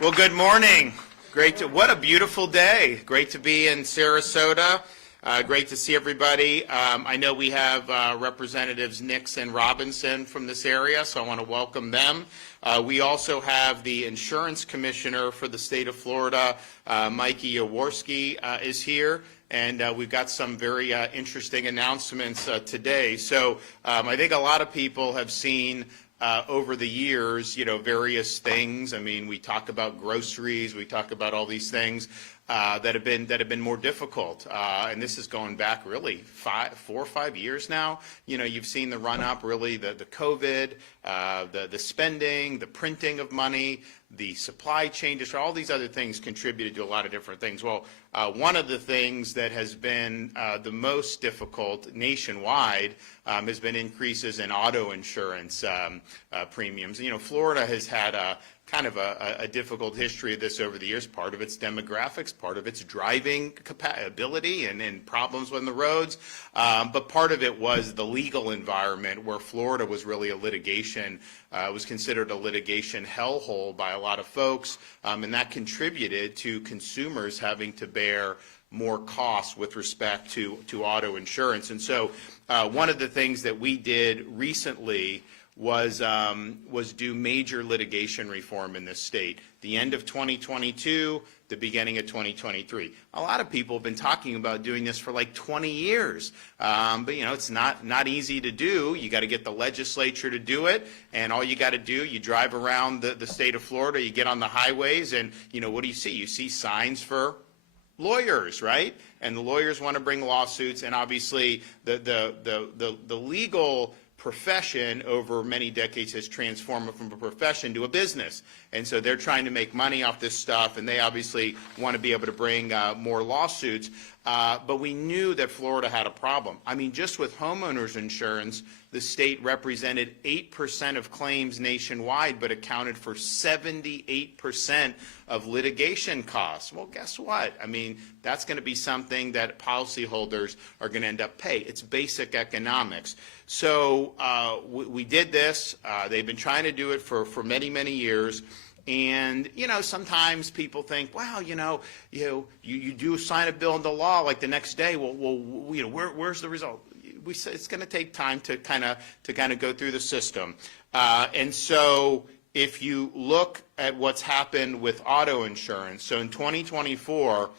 Well, good morning. What a beautiful day. Great to be in Sarasota. Great to see everybody. I know we have Representatives Nix and Robinson from this area, so I want to welcome them. We also have the Insurance Commissioner for the state of Florida, Mikey Yaworsky, is here. And we've got some very interesting announcements today. So I think a lot of people have seen over the years, various things. I mean, we talk about groceries, we talk about all these things that have been more difficult, and this is going back really 4 or 5 years now. You've seen the run up, really the COVID, the spending, the printing of money, the supply chain, all these other things contributed to a lot of different things. Well, one of the things that has been the most difficult nationwide has been increases in auto insurance premiums. Florida has had kind of a difficult history of this over the years. Part of its demographics, part of its driving ability and problems on the roads, but part of it was the legal environment where Florida was really a litigation, was considered a litigation hellhole by a lot of folks, and that contributed to consumers having to bear more costs with respect to auto insurance. And so one of the things that we did recently was do major litigation reform in this state. The end of 2022, the beginning of 2023. A lot of people have been talking about doing this for like 20 years, but it's not easy to do. You got to get the legislature to do it, and all you got to do, you drive around the state of Florida, you get on the highways, and what do you see? You see signs for lawyers, right? And the lawyers want to bring lawsuits, and obviously the legal profession over many decades has transformed from a profession to a business. And so they're trying to make money off this stuff, and they obviously want to be able to bring more lawsuits. But we knew that Florida had a problem. I mean, just with homeowners insurance, the state represented 8% of claims nationwide, but accounted for 78% of litigation costs. Well, guess what? I mean, that's going to be something that policyholders are going to end up paying. It's basic economics. So we did this. They've been trying to do it for many, many years. And, sometimes people think, well, you do sign a bill into law like the next day. Well, where's the result? We say it's going to take time to kind of go through the system. And so if you look at what's happened with auto insurance, so in 2024,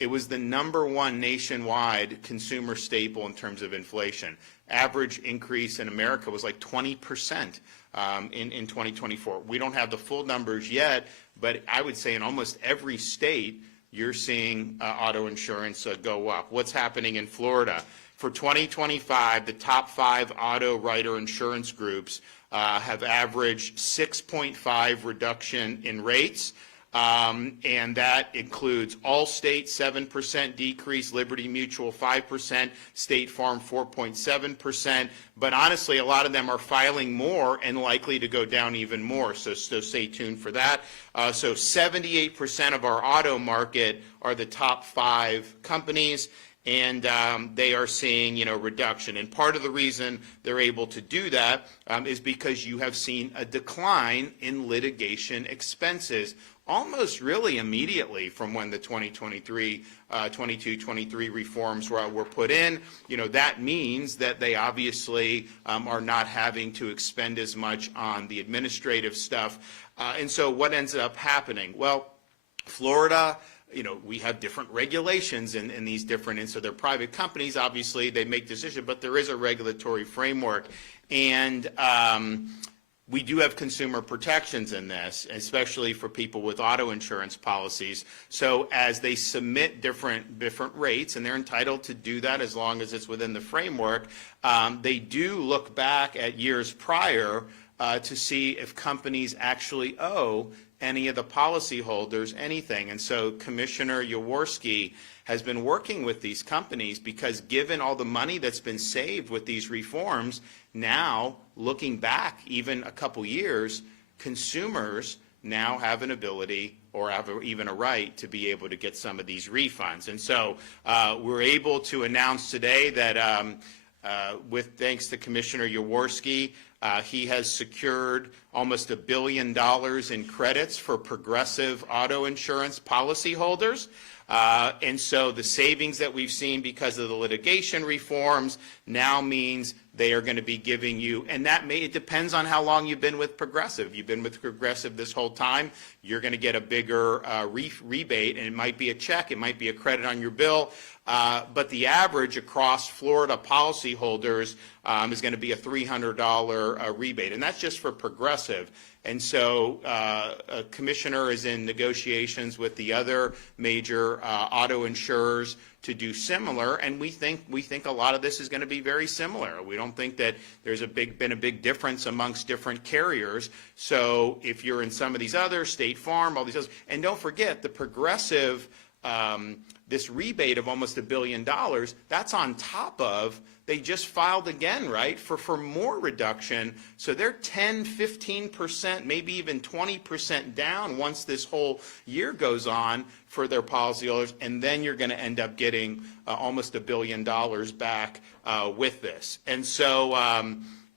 it was the #1 nationwide consumer staple in terms of inflation. Average increase in America was like 20% in 2024. We don't have the full numbers yet, but I would say in almost every state, you're seeing auto insurance go up. What's happening in Florida? For 2025, the top 5 auto writer insurance groups have averaged 6.5 reduction in rates. And that includes Allstate 7% decrease, Liberty Mutual 5%, State Farm 4.7%. But honestly, a lot of them are filing more and likely to go down even more. So stay tuned for that. So 78% of our auto market are the top 5 companies. And they are seeing, reduction. And part of the reason they're able to do that is because you have seen a decline in litigation expenses almost really immediately from when the 22-23 reforms were put in. That means that they obviously are not having to expend as much on the administrative stuff. And so what ends up happening? Well, Florida, we have different regulations in these different, and so they're private companies, obviously, they make decisions, but there is a regulatory framework. And we do have consumer protections in this, especially for people with auto insurance policies. So as they submit different rates, and they're entitled to do that as long as it's within the framework, they do look back at years prior to see if companies actually owe any of the policyholders anything. And so Commissioner Yaworsky has been working with these companies because given all the money that's been saved with these reforms, now looking back even a couple years, consumers now have an ability or have even a right to be able to get some of these refunds. And so we're able to announce today that with thanks to Commissioner Yaworsky, He has secured almost $1 billion in credits for Progressive auto insurance policyholders. And so the savings that we've seen because of the litigation reforms now means they are going to be giving you, and it depends on how long you've been with Progressive. You've been with Progressive this whole time, you're going to get a bigger rebate, and it might be a check, it might be a credit on your bill, but the average across Florida policyholders is going to be a $300 rebate, and that's just for Progressive. And so a commissioner is in negotiations with the other major auto insurers to do similar, and we think a lot of this is going to be very similar. We don't think that there's been a big difference amongst different carriers. So if you're in some of these others, State Farm, all these others, and don't forget the Progressive, this rebate of almost $1 billion, that's on top of, they just filed again, right, for more reduction. So they're 10, 15%, maybe even 20% down once this whole year goes on for their policyholders, and then you're going to end up getting almost $1 billion back with this. And so,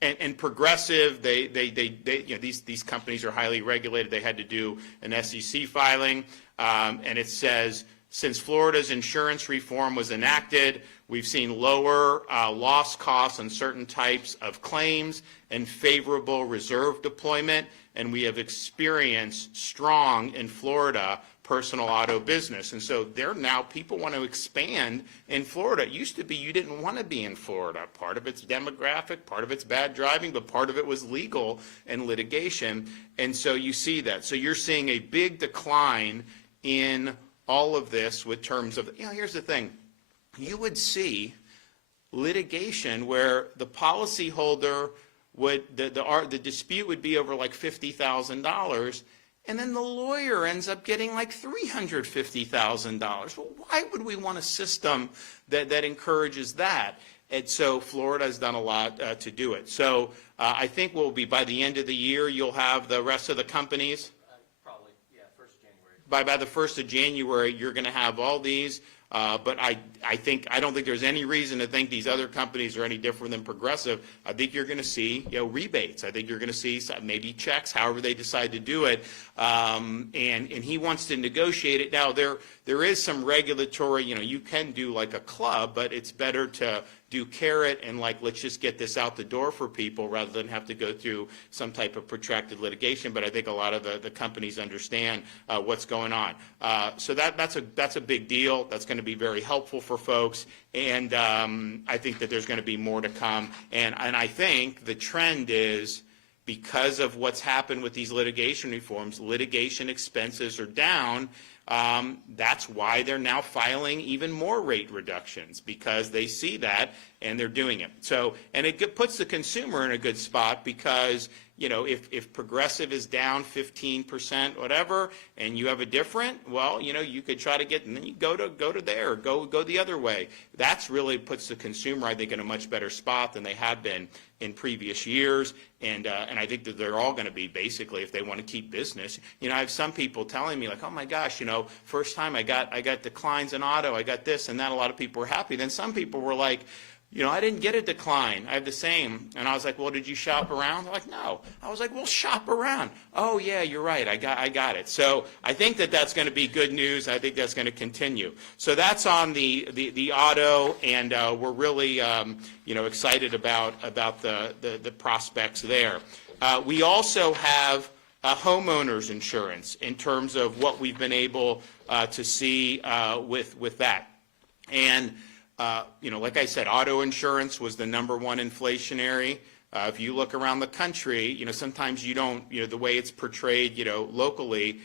and Progressive, they you know, these companies are highly regulated. They had to do an SEC filing, and it says, since Florida's insurance reform was enacted, we've seen lower loss costs on certain types of claims and favorable reserve deployment, and we have experienced strong in Florida personal auto business. And so people want to expand in Florida. It used to be you didn't want to be in Florida. Part of it's demographic, part of it's bad driving, but part of it was legal and litigation. And so you see that. So you're seeing a big decline in all of this with terms of, here's the thing. You would see litigation where the policyholder would, the dispute would be over like $50,000, and then the lawyer ends up getting like $350,000. Well, why would we want a system that encourages that? And so Florida has done a lot to do it. So I think we'll be, by the end of the year, you'll have the rest of the companies. Probably, yeah, 1st of January. By the 1st of January, you're going to have all these. But I don't think there's any reason to think these other companies are any different than Progressive. I think you're going to see, rebates. I think you're going to see maybe checks, however they decide to do it. And he wants to negotiate it. Now there is some regulatory. You can do like a club, but it's better to do carrot and let's just get this out the door for people rather than have to go through some type of protracted litigation. But I think a lot of the companies understand what's going on. So that's a big deal. That's going to be very helpful for folks. And I think that there's going to be more to come. And I think the trend is, because of what's happened with these litigation reforms, litigation expenses are down. That's why they're now filing even more rate reductions, because they see that and they're doing it. So, and it puts the consumer in a good spot, because if Progressive is down 15%, whatever, and you have a different, well, you could try to get, and then you go to there, go the other way. That's really puts the consumer, I think, in a much better spot than they have been in previous years. And I think that they're all going to be, basically, if they want to keep business. I have some people telling me, like, oh my gosh, first time I got declines in auto, I got this and that. A lot of people were happy. Then some people were like, I didn't get a decline. I have the same. And I was like, well, did you shop around? They're like, no. I was like, well, shop around. Oh, yeah, you're right. I got it. So I think that that's going to be good news. I think that's going to continue. So that's on the auto, and we're really excited about the prospects there. We also have homeowners insurance in terms of what we've been able to see with that. And like I said, auto insurance was the #1 inflationary. If you look around the country, sometimes you don't, the way it's portrayed, locally,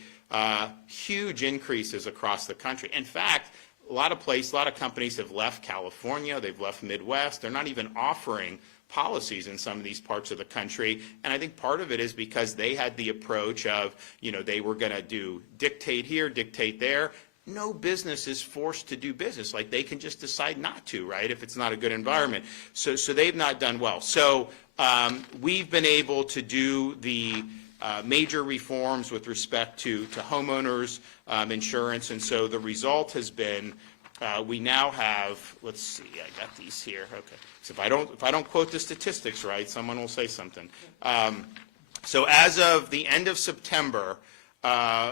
huge increases across the country. In fact, a lot of companies have left California, they've left Midwest. They're not even offering policies in some of these parts of the country. And I think part of it is because they had the approach of, they were going to dictate here, dictate there. No business is forced to do business. Like, they can just decide not to, right, if it's not a good environment. So they've not done well. So we've been able to do the major reforms with respect to homeowners insurance. And so the result has been we now have, let's see, I got these here. Okay. So if I don't quote the statistics right, someone will say something. So as of the end of September,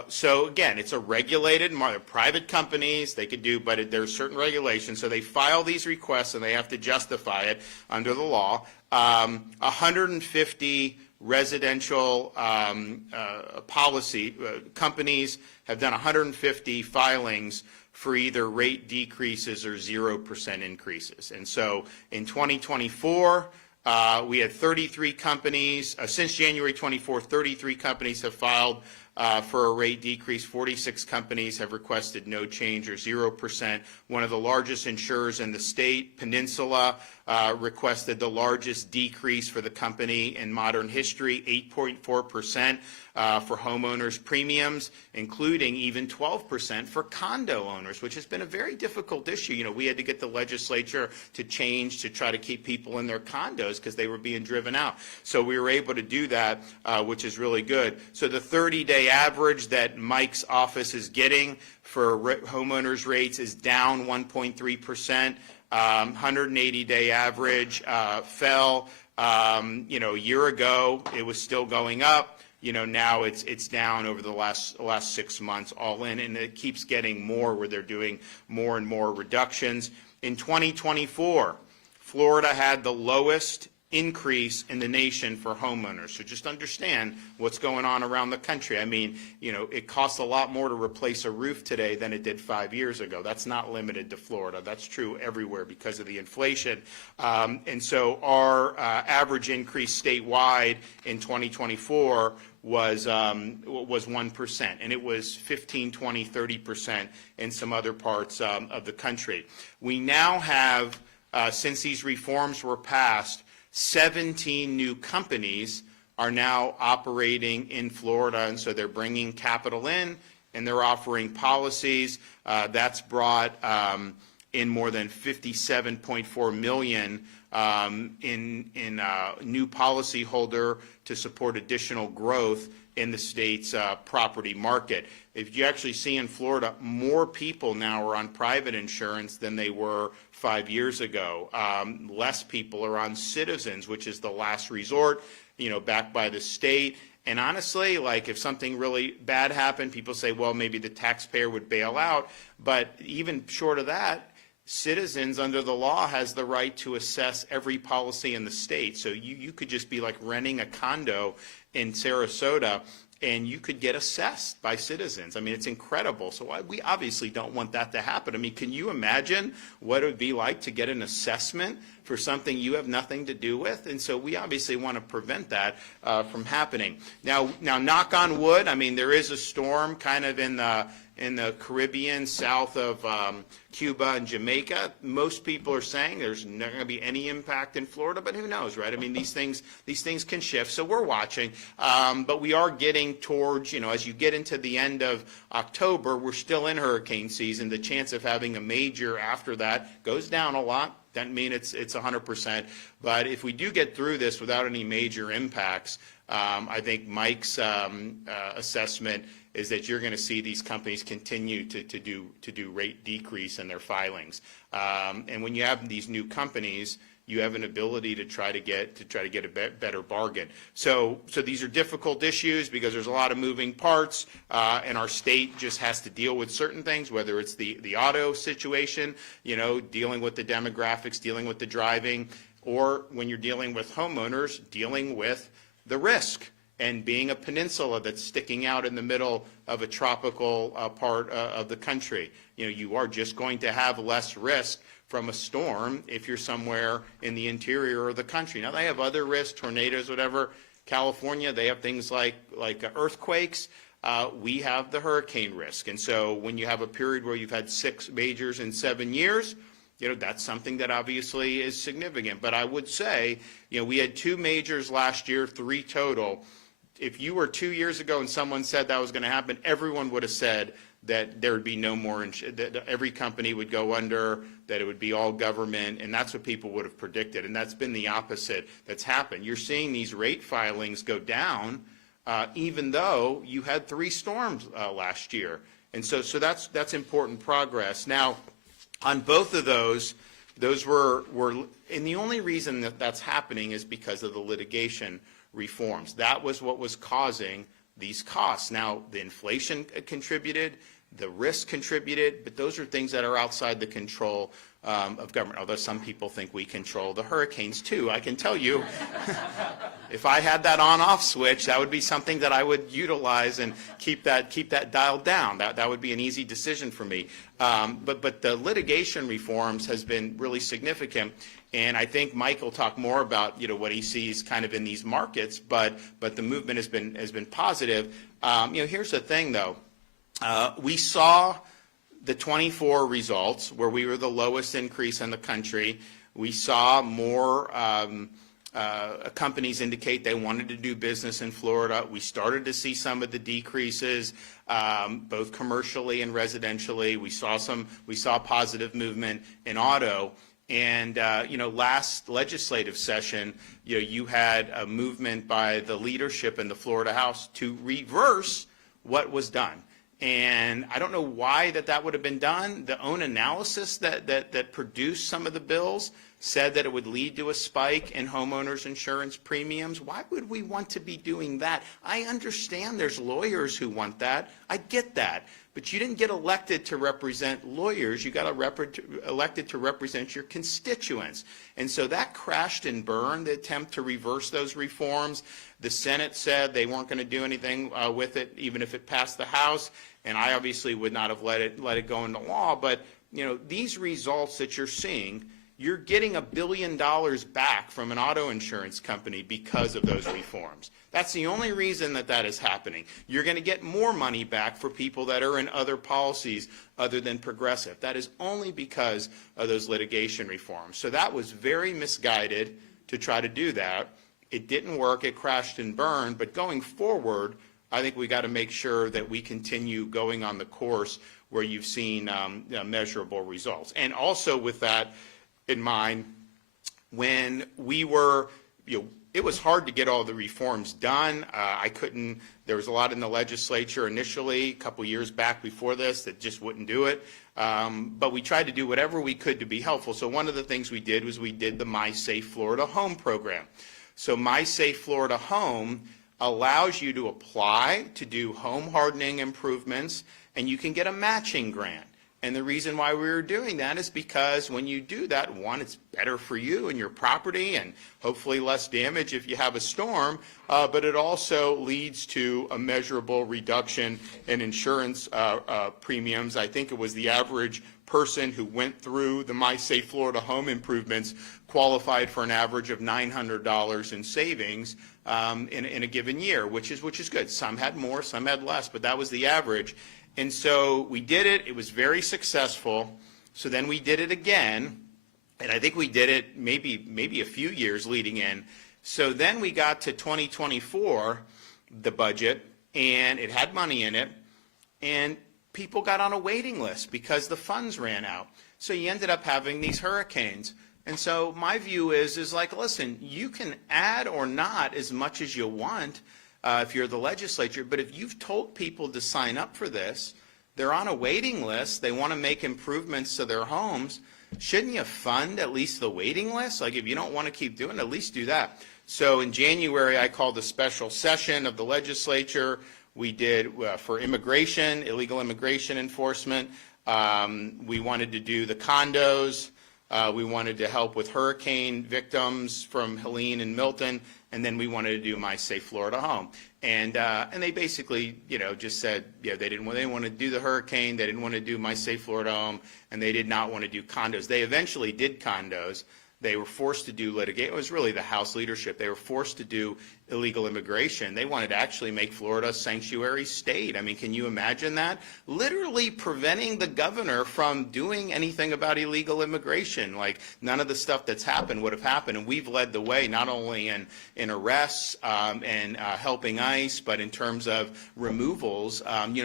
so again, it's a regulated market. Private companies, they could do, but there's certain regulations. So they file these requests and they have to justify it under the law. 150 residential policy companies have done 150 filings for either rate decreases or 0% increases. And so in 2024, we had 33 companies. Since January 24, 33 companies have filed for a rate decrease. 46 companies have requested no change or 0%. One of the largest insurers in the state, Peninsula, requested the largest decrease for the company in modern history, 8.4% for homeowners premiums, including even 12% for condo owners, which has been a very difficult issue. You know, we had to get the legislature to change to try to keep people in their condos because they were being driven out. So we were able to do that, which is really good. So the 30-day average that Mike's office is getting for homeowners rates is down 1.3%. 180-day average fell. You know, a year ago it was still going up. You know, now it's down over the last 6 months all in, and it keeps getting more where they're doing more and more reductions. In 2024, Florida had the lowest increase in the nation for homeowners. So just understand what's going on around the country. I mean, you know, it costs a lot more to replace a roof today than it did 5 years ago. That's not limited to Florida. That's true everywhere because of the inflation. And so our average increase statewide in 2024 was 1%, and it was 15, 20, 30% in some other parts of the country. We now have, since these reforms were passed, 17 new companies are now operating in Florida, and so they're bringing capital in and they're offering policies. That's brought in more than $57.4 million in new policyholder to support additional growth in the state's property market. If you actually see in Florida, more people now are on private insurance than they were 5 years ago. Less people are on Citizens, which is the last resort, you know, backed by the state. And honestly, like if something really bad happened, people say, well, maybe the taxpayer would bail out. But even short of that, Citizens under the law has the right to assess every policy in the state. So you could just be like renting a condo in Sarasota and you could get assessed by Citizens. I mean, it's incredible. So we obviously don't want that to happen. I mean, can you imagine what it would be like to get an assessment for something you have nothing to do with? And so we obviously want to prevent that from happening. Now, knock on wood, I mean, there is a storm kind of in the Caribbean, south of Cuba and Jamaica. Most people are saying there's not going to be any impact in Florida, but who knows, right? I mean, these things can shift, so we're watching. But we are getting towards, you know, as you get into the end of October, we're still in hurricane season. The chance of having a major after that goes down a lot. Doesn't mean it's 100%. But if we do get through this without any major impacts, I think Mike's assessment is that you're going to see these companies continue to do rate decrease in their filings. And when you have these new companies, you have an ability to try to get a better bargain. So these are difficult issues because there's a lot of moving parts, and our state just has to deal with certain things, whether it's the auto situation, you know, dealing with the demographics, dealing with the driving, or when you're dealing with homeowners, dealing with the risk. And being a peninsula that's sticking out in the middle of a tropical part of the country, you know, you are just going to have less risk from a storm if you're somewhere in the interior of the country. Now, they have other risks, tornadoes, whatever. California, they have things like earthquakes. We have the hurricane risk. And so when you have a period where you've had 6 majors in 7 years, you know, that's something that obviously is significant. But I would say, you know, we had 2 majors last year, 3 total. If you were 2 years ago and someone said that was going to happen, everyone would have said that there would be no more, that every company would go under, that it would be all government, and that's what people would have predicted. And that's been the opposite that's happened. You're seeing these rate filings go down, even though you had 3 storms last year. And so that's important progress. Now, On both of those were, and the only reason that that's happening is because of the litigation reforms. That was what was causing these costs. Now, the inflation contributed, the risk contributed, but those are things that are outside the control of government, although some people think we control the hurricanes too. I can tell you, if I had that on-off switch, that would be something that I would utilize and keep that dialed down. That would be an easy decision for me. But the litigation reforms has been really significant. And I think Mike will talk more about what he sees kind of in these markets, but the movement has been positive. Here's the thing though, we saw the 24 results where we were the lowest increase in the country. We saw more companies indicate they wanted to do business in Florida. We started to see some of the decreases, both commercially and residentially. We saw positive movement in auto. And, last legislative session, you had a movement by the leadership in the Florida House to reverse what was done. And I don't know why that would have been done. The own analysis that produced some of the bills said that it would lead to a spike in homeowners insurance premiums. Why would we want to be doing that? I understand there's lawyers who want that. I get that. But you didn't get elected to represent lawyers. You got elected to represent your constituents. And so that crashed and burned, the attempt to reverse those reforms. The Senate said they weren't going to do anything with it, even if it passed the House. And I obviously would not have let it go into law. But, these results that you're seeing, you're getting $1 billion back from an auto insurance company because of those reforms. That's the only reason that is happening. You're going to get more money back for people that are in other policies other than Progressive. That is only because of those litigation reforms. So that was very misguided to try to do that. It didn't work. It crashed and burned. But going forward, I think we got to make sure that we continue going on the course where you've seen measurable results. And also with that in mind, when we were, it was hard to get all the reforms done. There was a lot in the legislature initially, a couple years back before this, that just wouldn't do it. But we tried to do whatever we could to be helpful. So one of the things we did was we did the My Safe Florida Home program. So My Safe Florida Home allows you to apply to do home hardening improvements, and you can get a matching grant. And the reason why we were doing that is because when you do that, one, it's better for you and your property and hopefully less damage if you have a storm, but it also leads to a measurable reduction in insurance premiums. I think it was the average person who went through the My Safe Florida Home improvements qualified for an average of $900 in savings in a given year, which is good. Some had more, some had less, but that was the average. And so we did it. It was very successful. So then we did it again, and I think we did it maybe a few years leading in. So then we got to 2024, the budget, and it had money in it, and people got on a waiting list because the funds ran out. So you ended up having these hurricanes. And so my view is like, listen, you can add or not as much as you want if you're the legislature, but if you've told people to sign up for this, they're on a waiting list, they want to make improvements to their homes, shouldn't you fund at least the waiting list? Like if you don't want to keep doing it, at least do that. So in January, I called a special session of the legislature. We did for immigration, illegal immigration enforcement. We wanted to do the condos. We wanted to help with hurricane victims from Helene and Milton, and then we wanted to do My Safe Florida Home. And they basically, just said, they didn't want to do the hurricane, they didn't want to do My Safe Florida Home, and they did not want to do condos. They eventually did condos. They were forced to do litigation. It was really the House leadership. They were forced to do illegal immigration. They wanted to actually make Florida a sanctuary state. I mean, can you imagine that? Literally preventing the governor from doing anything about illegal immigration. Like none of the stuff that's happened would have happened. And we've led the way not only in arrests and helping ICE, but in terms of removals.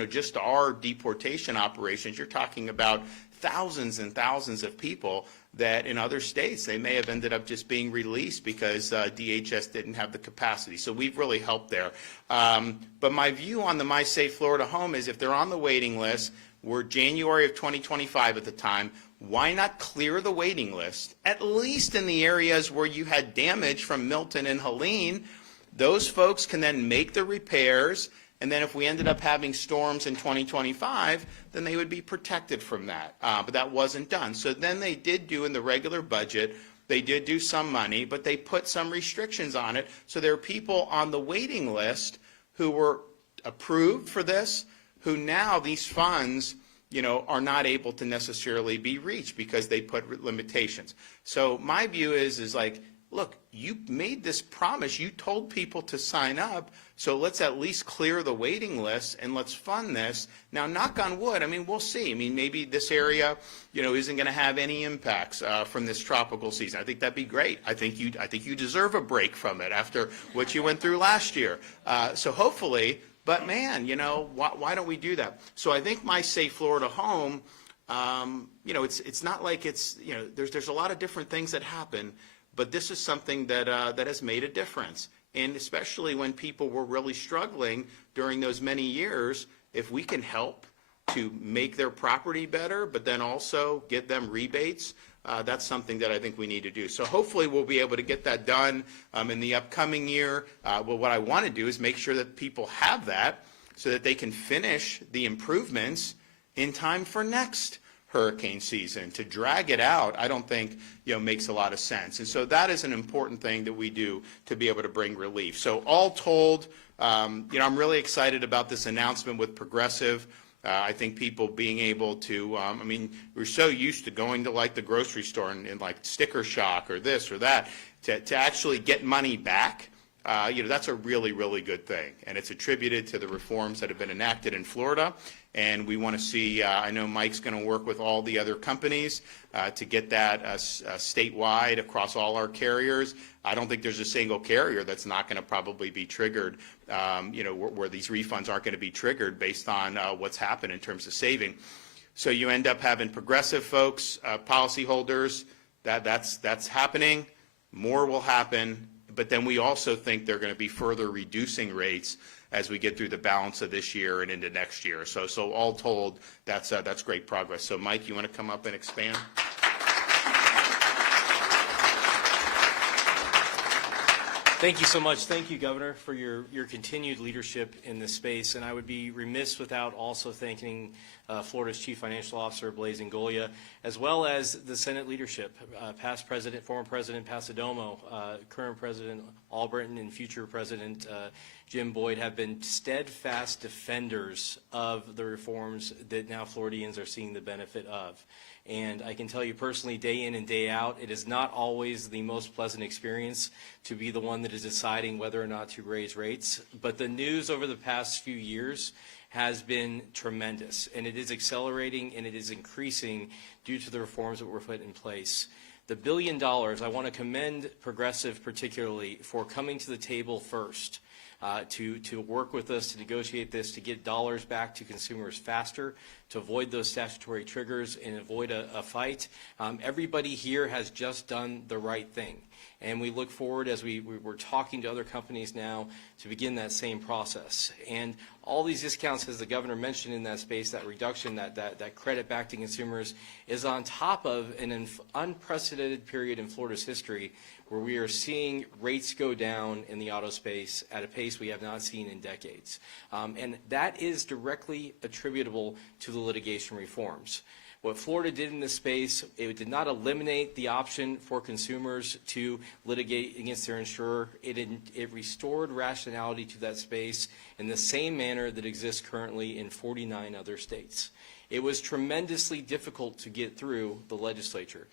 Just our deportation operations, you're talking about thousands and thousands of people that in other states they may have ended up just being released because DHS didn't have the capacity. So we've really helped there. But my view on the My Safe Florida Home is if they're on the waiting list, we're January of 2025 at the time, why not clear the waiting list, at least in the areas where you had damage from Milton and Helene? Those folks can then make the repairs, and then if we ended up having storms in 2025, then they would be protected from that. But that wasn't done. So then they did do in the regular budget, they did do some money, but they put some restrictions on it. So there are people on the waiting list who were approved for this, who now these funds, are not able to necessarily be reached because they put limitations. So my view is like, look, you made this promise. You told people to sign up. So let's at least clear the waiting list and let's fund this. Now, knock on wood, we'll see. Maybe this area, isn't going to have any impacts from this tropical season. I think that'd be great. I think you deserve a break from it after what you went through last year. So hopefully, but man, why don't we do that? So I think my Safe Florida Home, it's not like it's, there's a lot of different things that happen, but this is something that has made a difference. And especially when people were really struggling during those many years, if we can help to make their property better, but then also get them rebates, that's something that I think we need to do. So hopefully we'll be able to get that done in the upcoming year. Well, what I want to do is make sure that people have that so that they can finish the improvements in time for next hurricane season. To drag it out, I don't think makes a lot of sense. And so that is an important thing that we do to be able to bring relief. So all told, I'm really excited about this announcement with Progressive. I think people being able to, we're so used to going to like the grocery store and like sticker shock or this or that, to actually get money back. That's a really, really good thing. And it's attributed to the reforms that have been enacted in Florida. And we want to see, I know Mike's going to work with all the other companies to get that statewide across all our carriers. I don't think there's a single carrier that's not going to probably be triggered, where these refunds aren't going to be triggered based on what's happened in terms of saving. So you end up having Progressive folks, policyholders, that's happening. More will happen. But then we also think they're going to be further reducing rates as we get through the balance of this year and into next year. So all told, that's great progress. So Mike, you want to come up and expand? Thank you so much. Thank you, Governor, for your continued leadership in this space. And I would be remiss without also thanking Florida's Chief Financial Officer, Blaise Ngolia, as well as the Senate leadership, past President, former President Pasadomo, current President Albritton, and future President Jim Boyd have been steadfast defenders of the reforms that now Floridians are seeing the benefit of. And I can tell you personally, day in and day out, it is not always the most pleasant experience to be the one that is deciding whether or not to raise rates. But the news over the past few years has been tremendous, and it is accelerating and it is increasing due to the reforms that were put in place. The $1 billion, I want to commend Progressive particularly for coming to the table first. To work with us, to negotiate this, to get dollars back to consumers faster, to avoid those statutory triggers and avoid a fight. Everybody here has just done the right thing. And we look forward, as we're talking to other companies now, to begin that same process. And all these discounts, as the governor mentioned in that space, that reduction, that credit back to consumers, is on top of an unprecedented period in Florida's history where we are seeing rates go down in the auto space at a pace we have not seen in decades. And that is directly attributable to the litigation reforms. What Florida did in this space, it did not eliminate the option for consumers to litigate against their insurer. It restored rationality to that space in the same manner that exists currently in 49 other states. It was tremendously difficult to get through the legislature.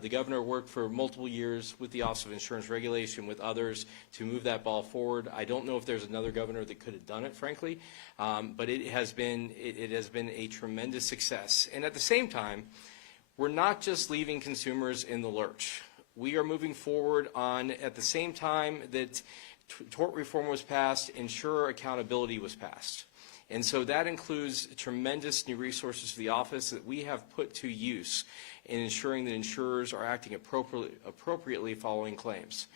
The governor worked for multiple years with the Office of Insurance Regulation, with others, to move that ball forward. I don't know if there's another governor that could have done it, frankly, but it has been a tremendous success. And at the same time, we're not just leaving consumers in the lurch. We are moving forward on, at the same time that tort reform was passed, insurer accountability was passed. And so that includes tremendous new resources for the office that we have put to use in ensuring that insurers are acting appropriately following claims.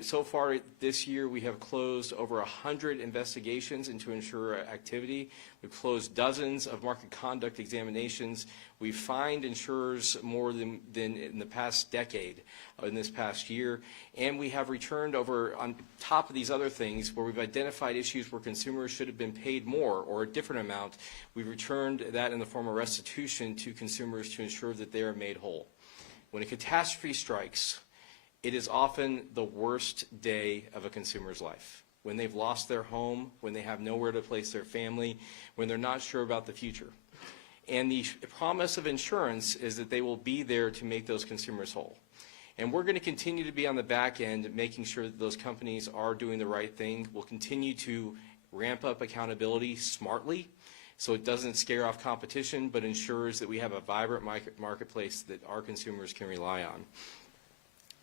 So far this year, we have closed over 100 investigations into insurer activity. We've closed dozens of market conduct examinations. We've fined insurers more than in the past decade, in this past year. And we have returned over, on top of these other things, where we've identified issues where consumers should have been paid more or a different amount, we've returned that in the form of restitution to consumers to ensure that they are made whole. When a catastrophe strikes, it is often the worst day of a consumer's life. When they've lost their home, when they have nowhere to place their family, when they're not sure about the future. And the promise of insurance is that they will be there to make those consumers whole. And we're going to continue to be on the back end making sure that those companies are doing the right thing. We'll continue to ramp up accountability smartly so it doesn't scare off competition, but ensures that we have a vibrant marketplace that our consumers can rely on.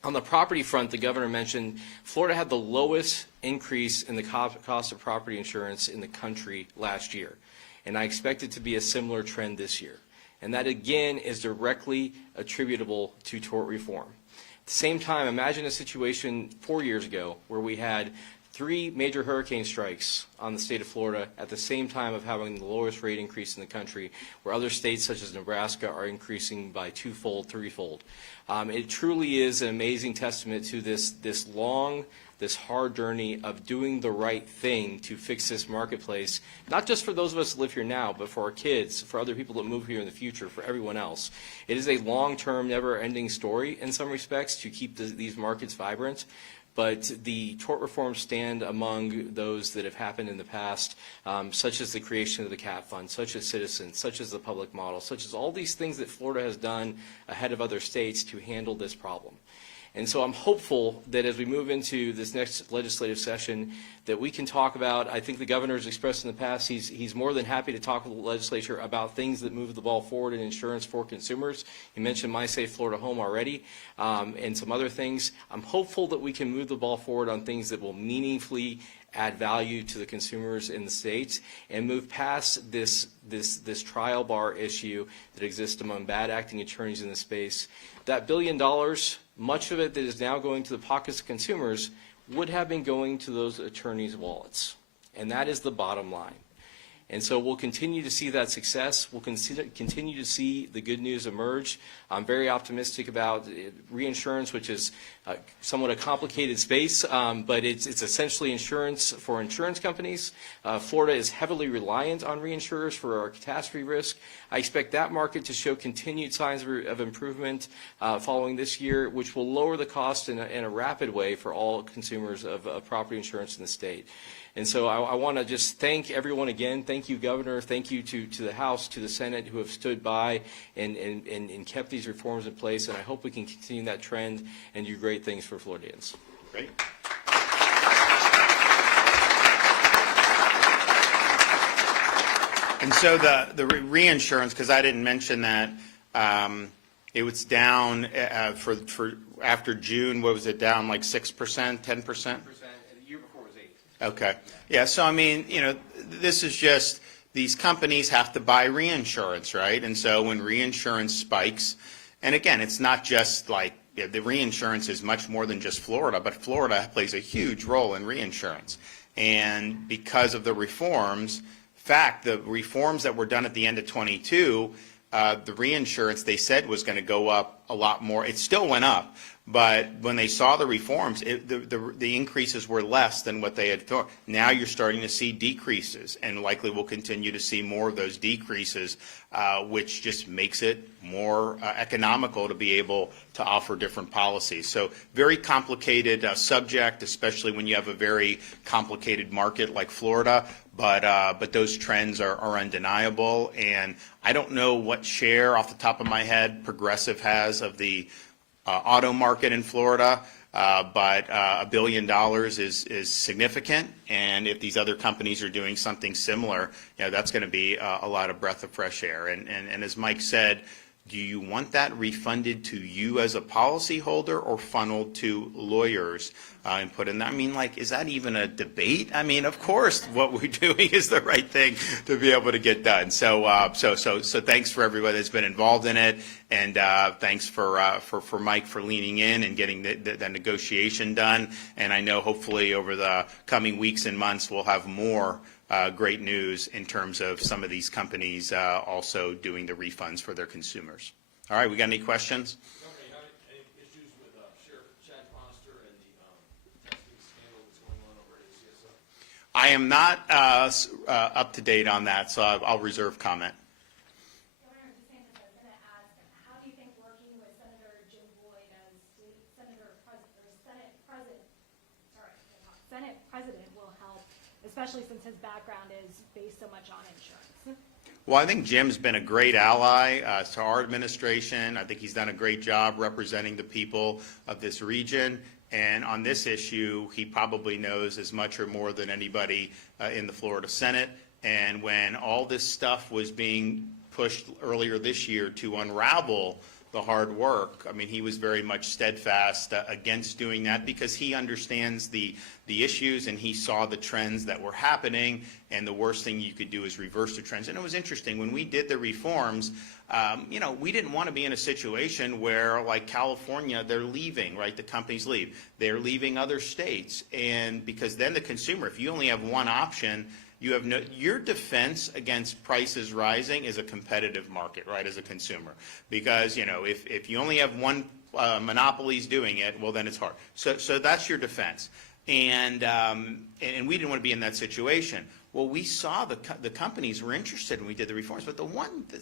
On the property front, the governor mentioned Florida had the lowest increase in the cost of property insurance in the country last year. And I expect it to be a similar trend this year. And that, again, is directly attributable to tort reform. At the same time, imagine a situation 4 years ago where we had 3 major hurricane strikes on the state of Florida at the same time of having the lowest rate increase in the country, where other states such as Nebraska are increasing by 2-fold, 3-fold. It truly is an amazing testament to this hard journey of doing the right thing to fix this marketplace, not just for those of us that live here now, but for our kids, for other people that move here in the future, for everyone else. It is a long-term, never-ending story in some respects to keep these markets vibrant. But the tort reforms stand among those that have happened in the past, such as the creation of the CAT fund, such as Citizens, such as the public model, such as all these things that Florida has done ahead of other states to handle this problem. And so I'm hopeful that as we move into this next legislative session that we can talk about, I think the governor has expressed in the past he's more than happy to talk with the legislature about things that move the ball forward in insurance for consumers. He mentioned My Safe Florida Home already, and some other things. I'm hopeful that we can move the ball forward on things that will meaningfully add value to the consumers in the state and move past this trial bar issue that exists among bad acting attorneys in the space. That $1 billion, much of it that is now going to the pockets of consumers, would have been going to those attorneys' wallets. And that is the bottom line. And so we'll continue to see that success. We'll continue to see the good news emerge. I'm very optimistic about reinsurance, which is somewhat a complicated space, but it's essentially insurance for insurance companies. Florida is heavily reliant on reinsurers for our catastrophe risk. I expect that market to show continued signs of improvement following this year, which will lower the cost in a rapid way for all consumers of property insurance in the state. And so I want to just thank everyone again. Thank you, Governor. Thank you to the House, to the Senate, who have stood by and kept these reforms in place. And I hope we can continue that trend and do great things for Floridians. Great. And so the reinsurance, because I didn't mention that, it was down for after June. What was it, down like 6%, 10%? Okay. Yeah, so I mean, this is just, these companies have to buy reinsurance, right? And so when reinsurance spikes, and again, it's not just like, the reinsurance is much more than just Florida, but Florida plays a huge role in reinsurance. And because of the reforms, the reforms that were done at the end of 22, the reinsurance they said was going to go up a lot more. It still went up. But when they saw the reforms, the increases were less than what they had thought. Now you're starting to see decreases, and likely we'll continue to see more of those decreases, which just makes it more economical to be able to offer different policies. So very complicated subject, especially when you have a very complicated market like Florida. But those trends are undeniable, and I don't know what share off the top of my head Progressive has of the auto market in Florida, but $1 billion is significant, and if these other companies are doing something similar, that's going to be a lot of breath of fresh air. And as Mike said, do you want that refunded to you as a policyholder or funneled to lawyers and put in there? I mean, like, is that even a debate? I mean, of course, what we're doing is the right thing to be able to get done. So thanks for everybody that's been involved in it, and thanks for Mike for leaning in and getting the negotiation done. And I know hopefully over the coming weeks and months we'll have more great news in terms of some of these companies also doing the refunds for their consumers. All right, we got any questions? Governor, you had any issues with Sheriff Chad Conister and the testing scandal that's going on over at ACSO? I am not up to date on that, so I'll reserve comment. Governor DeSantis, I was going to ask, how do you think working with Senator Jim Boyd as Senate President will help, especially since his background is based so much on insurance? Well, I think Jim's been a great ally to our administration. I think he's done a great job representing the people of this region. And on this issue, he probably knows as much or more than anybody in the Florida Senate. And when all this stuff was being pushed earlier this year to unravel the hard work, I mean, he was very much steadfast against doing that because he understands the issues and he saw the trends that were happening, and the worst thing you could do is reverse the trends. And it was interesting, when we did the reforms, we didn't want to be in a situation where, like California, they're leaving, right? The companies leave. They're leaving other states. And because then the consumer, if you only have one option, you have your defense against prices rising is a competitive market, right, as a consumer. Because, if you only have one monopolies doing it, well, then it's hard. So that's your defense. And we didn't want to be in that situation. Well, we saw the companies were interested when we did the reforms, but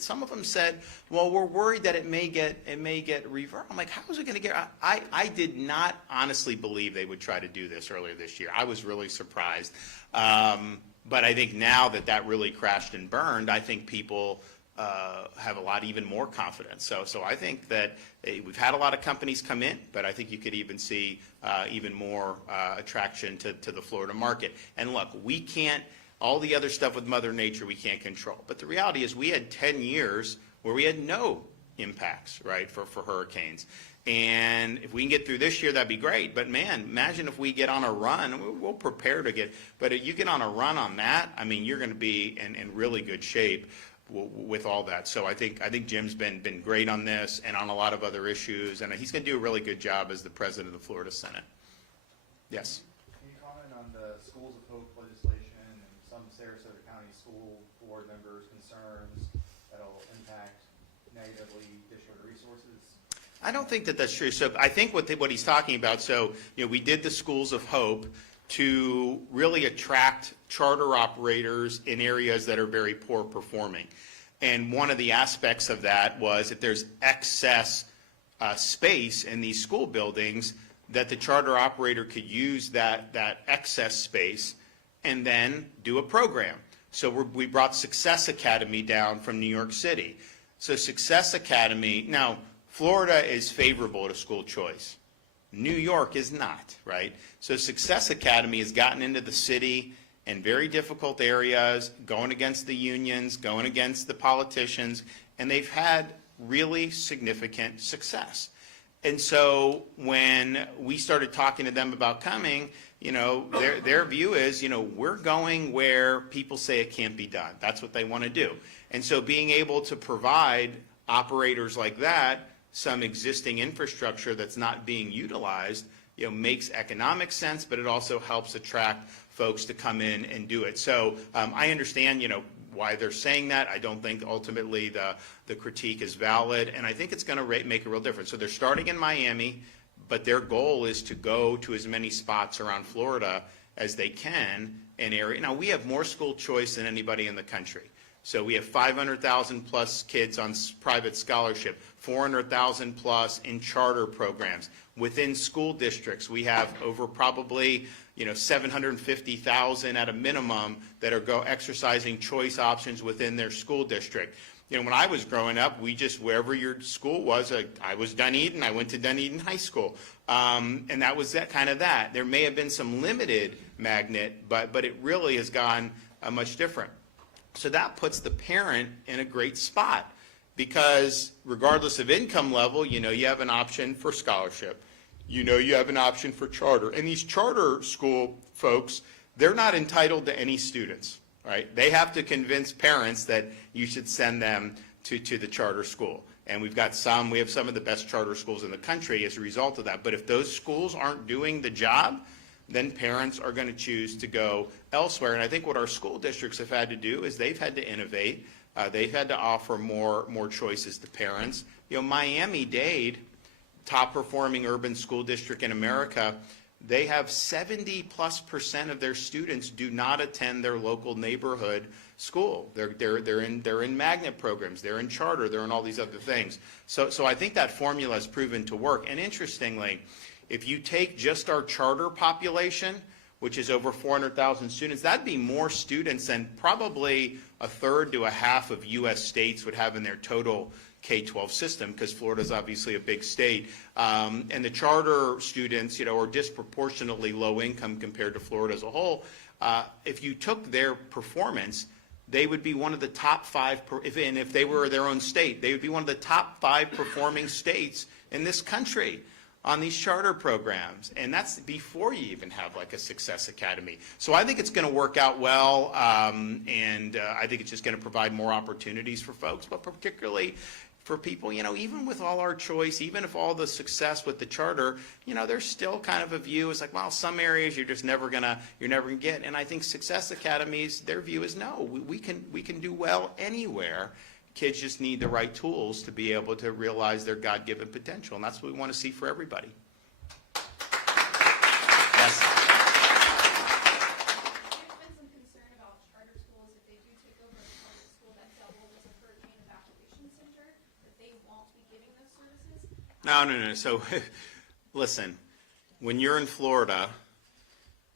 some of them said, well, we're worried that it may get reversed. I'm like, how is it going to get? I did not honestly believe they would try to do this earlier this year. I was really surprised. But I think now that really crashed and burned, I think people have a lot even more confidence. So I think that we've had a lot of companies come in, but I think you could even see even more attraction to the Florida market. And look, we can't, all the other stuff with Mother Nature we can't control. But the reality is we had 10 years where we had no impacts, right, for hurricanes. And if we can get through this year, that'd be great. But man, imagine if we get on a run. We'll prepare to get, but if you get on a run on that, I mean, you're going to be in really good shape with all that. So I think Jim's been great on this and on a lot of other issues, and he's going to do a really good job as the president of the Florida Senate. Yes. Can you comment on the Schools of Hope legislation and some Sarasota County school board members' concerns that'll impact negatively district resources? I don't think that's true. So I think what he's talking about, so we did the Schools of Hope to really attract charter operators in areas that are very poor performing. And one of the aspects of that was if there's excess space in these school buildings, that the charter operator could use that excess space and then do a program. So we brought Success Academy down from New York City. So Success Academy, now Florida is favorable to school choice. New York is not, right? So Success Academy has gotten into the city in very difficult areas, going against the unions, going against the politicians, and they've had really significant success. And so when we started talking to them about coming, their view is, we're going where people say it can't be done. That's what they want to do. And so being able to provide operators like that some existing infrastructure that's not being utilized, makes economic sense, but it also helps attract folks to come in and do it. So I understand, why they're saying that. I don't think ultimately the critique is valid, and I think it's going to make a real difference. So they're starting in Miami, but their goal is to go to as many spots around Florida as they can in area. Now, we have more school choice than anybody in the country. So we have 500,000 plus kids on private scholarship, 400,000 plus in charter programs. Within school districts, we have over probably 750,000 at a minimum that are exercising choice options within their school district. When I was growing up, wherever your school was, I was Dunedin, I went to Dunedin High School, and that was that. There may have been some limited magnet, but it really has gone much different. So that puts the parent in a great spot because regardless of income level, you know you have an option for scholarship. You know you have an option for charter. And these charter school folks, they're not entitled to any students, right? They have to convince parents that you should send them to the charter school. And we have some of the best charter schools in the country as a result of that. But if those schools aren't doing the job, then parents are going to choose to go elsewhere. And I think what our school districts have had to do is they've had to innovate. They've had to offer more choices to parents. You know, Miami-Dade, top performing urban school district in America, they have 70+% of their students do not attend their local neighborhood school. They're in magnet programs, they're in charter, they're in all these other things. So I think that formula has proven to work. And interestingly, if you take just our charter population, which is over 400,000 students, that'd be more students than probably a third to a half of U.S. states would have in their total K-12 system, because Florida's obviously a big state. And the charter students, you know, are disproportionately low income compared to Florida as a whole. If you took their performance, they would be one of the top 5, and if they were their own state, they would be one of the top 5 performing states in this country on these charter programs. And that's before you even have like a Success Academy. So I think it's going to work out well, and I think it's just going to provide more opportunities for folks, but particularly for people, you know, even with all our choice, even if all the success with the charter, you know, there's still kind of a view, it's like, well, some areas you're never gonna get. And I think Success Academies, their view is no, we can do well anywhere. Kids just need the right tools to be able to realize their God-given potential, and that's what we want to see for everybody. Yes. There's been some concern about charter schools, if they do take over a public school that doubles as a hurricane evacuation center, that they won't be giving those services. No. So, listen, when you're in Florida,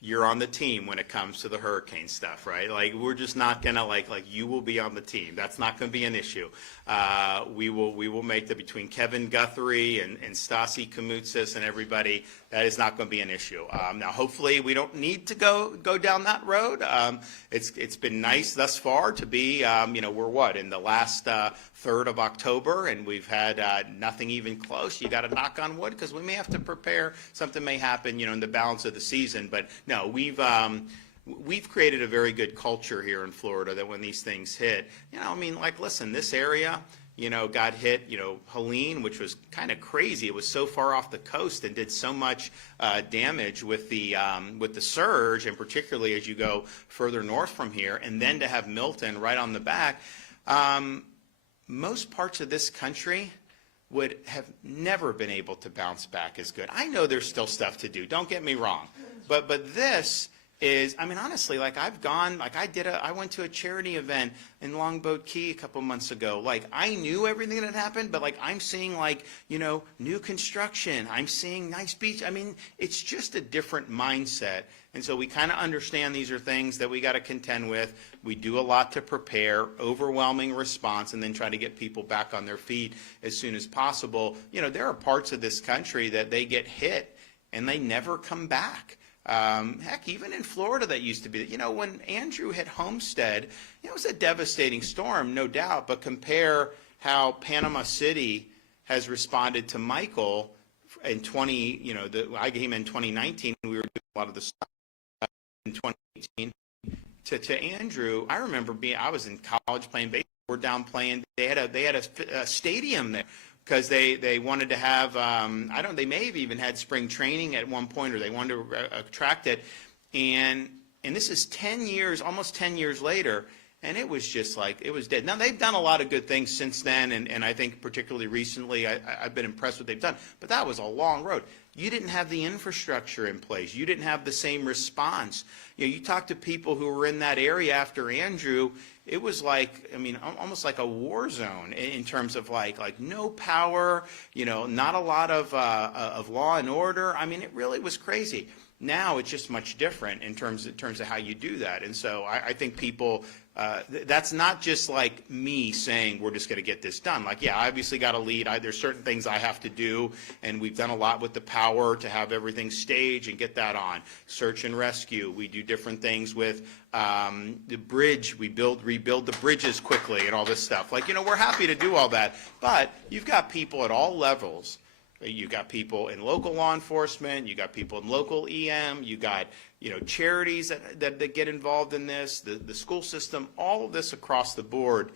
you're on the team when it comes to the hurricane stuff, right? Like, we're just not gonna like you will be on the team. That's not gonna be an issue. We will make the, between Kevin Guthrie and Stasi Kamutsis and everybody, that is not gonna be an issue. Now, hopefully we don't need to go down that road. It's been nice thus far to be, you know, we're in the last third of October, and we've had nothing even close. You got to knock on wood, because we may have to prepare. Something may happen, you know, in the balance of the season. But no, we've created a very good culture here in Florida that when these things hit, you know, I mean, like, listen, this area, you know, got hit, you know, Helene, which was kind of crazy. It was so far off the coast and did so much damage with the surge, and particularly as you go further north from here, and then to have Milton right on the back. Most parts of this country would have never been able to bounce back as good. I know there's still stuff to do, don't get me wrong, but this is, I mean, honestly, like, I've gone, like, I went to a charity event in Longboat Key a couple months ago. Like, I knew everything that had happened, but like, I'm seeing, like, you know, new construction, I'm seeing nice beach. I mean, it's just a different mindset. And so we kind of understand these are things that we got to contend with. We do a lot to prepare, overwhelming response, and then try to get people back on their feet as soon as possible. You know, there are parts of this country that they get hit and they never come back. Heck, even in Florida that used to be, you know, when Andrew hit Homestead, it was a devastating storm, no doubt, but compare how Panama City has responded to Michael in I came in 2019, we were doing a lot of the stuff in 2018 to Andrew. I remember I was in college playing baseball, we're down playing, they had a stadium there, because they wanted to have, they may have even had spring training at one point, or they wanted to attract it. And this is 10 years, almost 10 years later, and it was just like, it was dead. Now, they've done a lot of good things since then, and I think particularly recently, I've been impressed with what they've done. But that was a long road. You didn't have the infrastructure in place. You didn't have the same response. You know, you talk to people who were in that area after Andrew, it was like, I mean, almost like a war zone in terms of like no power, you know, not a lot of law and order. I mean, it really was crazy. Now it's just much different in terms of how you do that. And so I think people that's not just like me saying we're just going to get this done. Like, yeah, I obviously got a lead. There's certain things I have to do, and we've done a lot with the power to have everything staged and get that on. Search and rescue. We do different things with the bridge. We rebuild the bridges quickly and all this stuff. Like, we're happy to do all that, but you've got people at all levels. You got people in local law enforcement, you got people in local EM, you got charities that get involved in this, the school system, all of this across the board.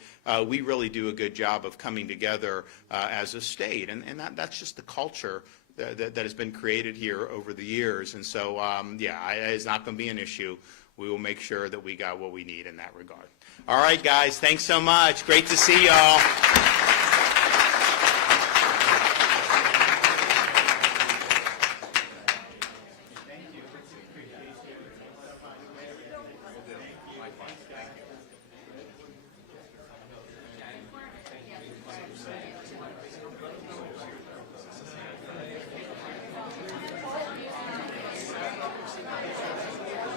We really do a good job of coming together as a state, and that's just the culture that has been created here over the years. And so, yeah, it's not going to be an issue. We will make sure that we got what we need in that regard. All right, guys, thanks so much. Great to see y'all.